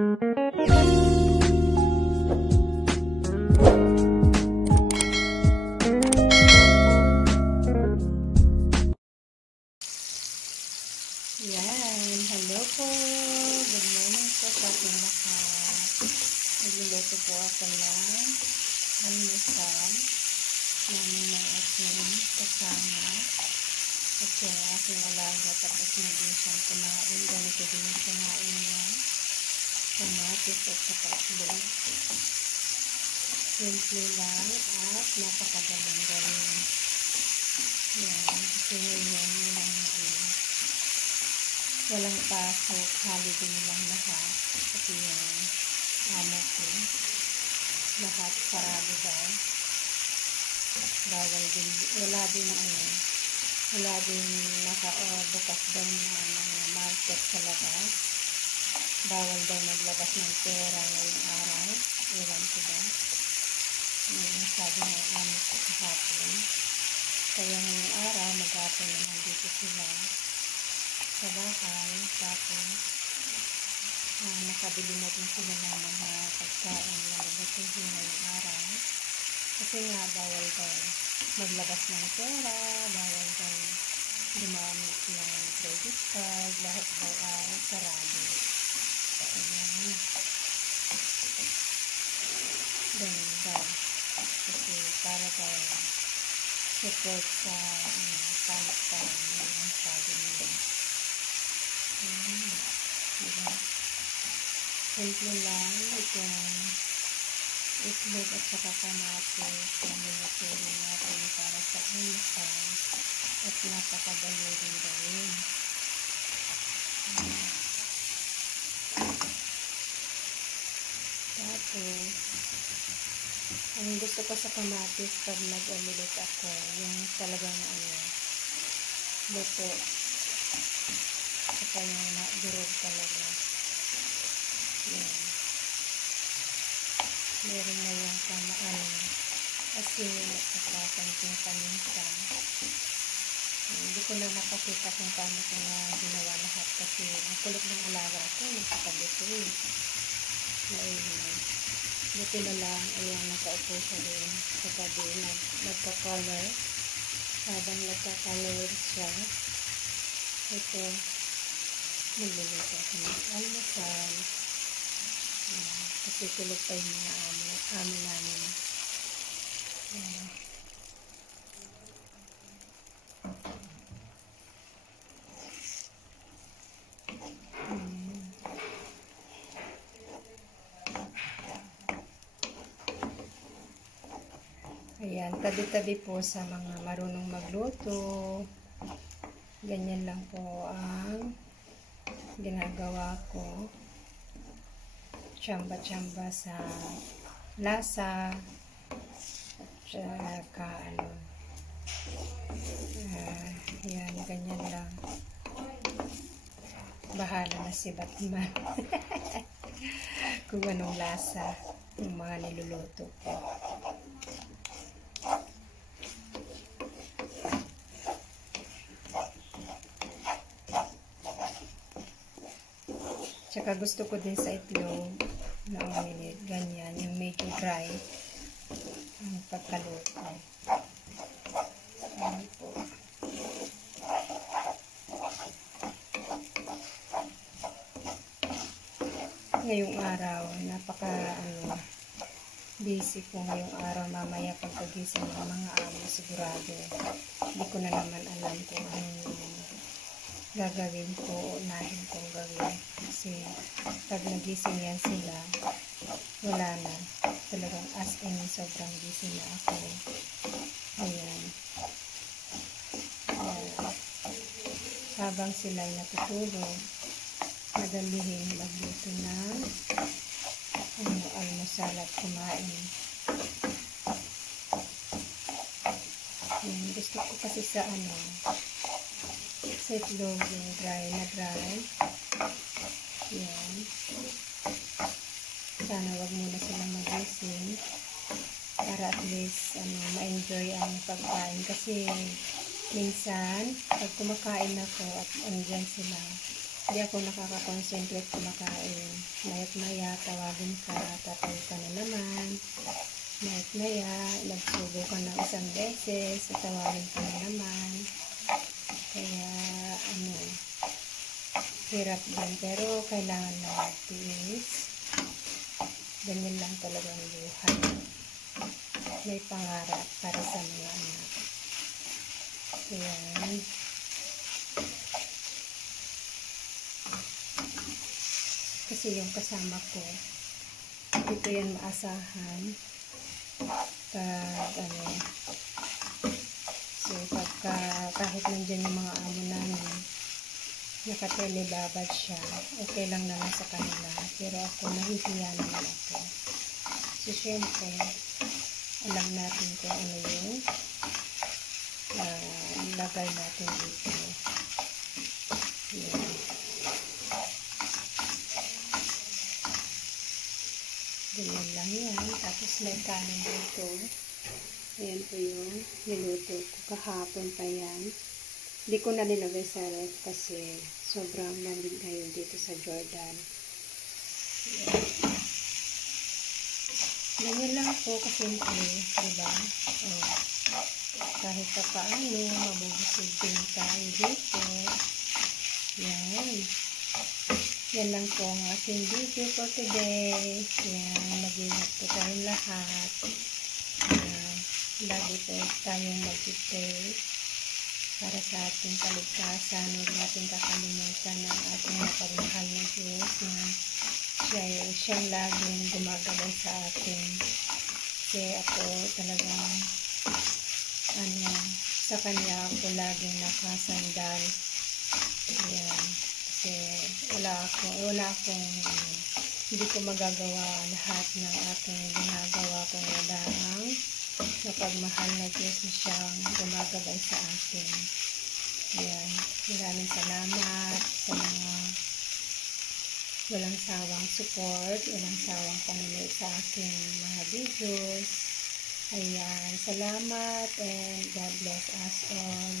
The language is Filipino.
Yan, hello po. Good morning po sa ating lahat. Nagluluto po ako ng almusal namin ng aking kasama at yung aking alaga, tapos na din siyang kumain. Ganito din yung kumain niya, kamatis at saka itlog. Simple lang at napakadaling gawin. Yan, kasi ngayon walang pasok, holiday nilang lahat. Kasi yung amo ko, lahat sarado daw. Bawal din, wala din bukas daw na mga market sa labas. Bawal daw maglabas ng pera ngayong araw. Ewan ko ba? Yung sabi ng amo ko kahapon. Kaya ngayong araw, mag-apon naman dito sila sa bahay, tapos nakabili na din sila ng mga pagkain na mabutuhin ngayong araw. Kasi nga, bawal daw maglabas ng pera, bawal daw gumamit ng credit card, lahat daw ay sarado. Ayan. Ganun daw. Kasi para daw support sa palit-palit yung sabi nila. Diba? Simple lang itong itlog at saka kamatis na nilutuin natin para sa almusal at napakadali rin gawin. Tapos ang gusto ko sa kamatis pag nag-omelette ako, yung talagang luto. Saka yung durog talaga. Yan. Meron na yung asin at saka konting paminta. Hindi ko na napakita kung paano ko na ginawa lahat kasi ang kulit ng alaga ko, nakapagito buti na lang, ayan, nakaupo siya rin sa tabi, nagka-color. Habang nagka-color siya, ito, magluluto ako ng almusal. Kasi tulog pa yung mga amo namin. Ayan, tabi-tabi po sa mga marunong magluto. Ganyan lang po ang ginagawa ko. Tsamba-tsamba sa lasa. Tsaka ayan, ganyan lang. Bahala na si Batman. Kung anong lasa yung mga niluluto ko. Tsaka gusto ko din sa itlog na omelette, ganyan, yung medyo dry ang pagkaluto. Ayan po. Ngayong araw, busy ko ngayong araw. Mamaya pagkagising ng mga amo, sigurado. Hindi ko na naman alam kung anong gagawin ko o unahin kong gawin. Kasi pag nagising yan sila, wala na. Talagang as in, sobrang busy na ako. Ayan. Habang sila ay natutulog, madalihin magluto na almusal at kumain. Gusto ko kasi sa itlog yung dry. Yan. Sana wag muna silang magising para at least ma-enjoy ang pagkain. Kasi minsan pag kumakain ako at andyan sila, Hindi ako nakaka-concentrate kumakain. Mayat maya, tawagin ka, tatayo ka na naman. Mayat maya, nagsubo ka ng isang beses, tawagin ka na naman. Kaya, hirap din. Pero, kailangan na magtiis. Ganyan lang talaga ang buhay. May pangarap para sa mga anak. Ayan. Kasi yung kasama ko, dito yan maasahan. So, kahit nandyan yung mga amo namin, nakatelebabad siya, okay lang naman sa kanila. Pero ako, nahihiya naman ako. So, syempre, alam natin kung ano yung lagay natin dito. Yan. Ganyan lang yan. Tapos may kanin dito. Ayan po yung niluto ko. Kahapon pa yan. Hindi ko na nilagay sa ref kasi sobrang lamig ngayon dito sa Jordan. Ayan. Ganyan lang po kasimple. Diba? Oh. Kahit pa paano, mabubusog din tayo dito. Yan. Yan lang po ang aking video for today. Yan. Mag-ingat po tayong lahat. Lagi po tayong mag-pray para sa ating kaligtasan. Huwag natin kakalimutan ang ating mapagmahal na Diyos na siyang laging gumagabay sa atin. Kasi ako talagang sa kanya ako laging nakasandal. Ayan. Kasi wala akong hindi ko magagawa lahat ng aking ginagawa kung wala ang napagmahal na Diyos na siyang gumagabay sa atin. Ayan. Maraming salamat sa mga walang sawang support, walang sawang panonood sa aking mga videos. Ayan. Salamat and God bless us all.